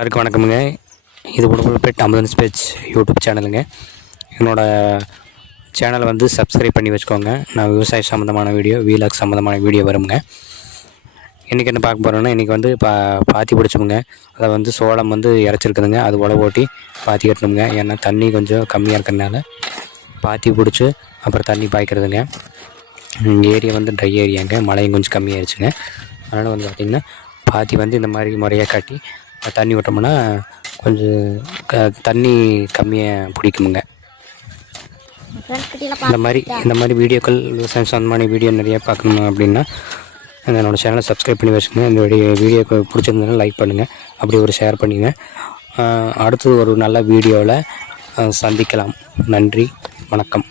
எல்லாருக்கும் வணக்கமுங்க. இது உடம்புலப்பேட் அமுதன்ஸ் பேஜ் யூடியூப் சேனலுங்க. என்னோடய சேனலை வந்து சப்ஸ்கிரைப் பண்ணி வச்சுக்கோங்க. நான் விவசாய சம்மந்தமான வீடியோ, வீலாக் சம்மந்தமான வீடியோ வருங்க. இன்றைக்கி என்ன பார்க்க போகிறோன்னா, இன்றைக்கி வந்து பாத்தி பிடிச்சோமுங்க. அதை வந்து சோளம் வந்து இறச்சிருக்குதுங்க. அது உழவு ஓட்டி பாத்தி கட்டணுங்க. ஏன்னா தண்ணி கொஞ்சம் கம்மியாக இருக்கிறதுனால பாத்தி பிடிச்சி அப்புறம் தண்ணி பாய்க்கிறதுங்க. ஏரியா வந்து ட்ரை ஏரியாங்க, மழையும் கொஞ்சம் கம்மியாகிடுச்சுங்க. அதனால் வந்து பார்த்திங்கன்னா பாத்தி வந்து இந்த மாதிரி முறையாக கட்டி தண்ணி விட்டோம்னா கொஞ்சம் தண்ணி கம்மியாக பிடிக்குமுங்க. இந்த மாதிரி வீடியோக்கள் விவசாயம் சம்பந்தமான வீடியோ நிறையா பார்க்கணும் அப்படின்னா என்னோடய சேனலை சப்ஸ்கிரைப் பண்ணி வச்சுக்கோங்க. இந்த வீடியோக்கு பிடிச்சிருந்ததுன்னா லைக் பண்ணுங்கள், அப்படி ஒரு ஷேர் பண்ணுங்கள். அடுத்து ஒரு நல்ல வீடியோவில் சந்திக்கலாம். நன்றி, வணக்கம்.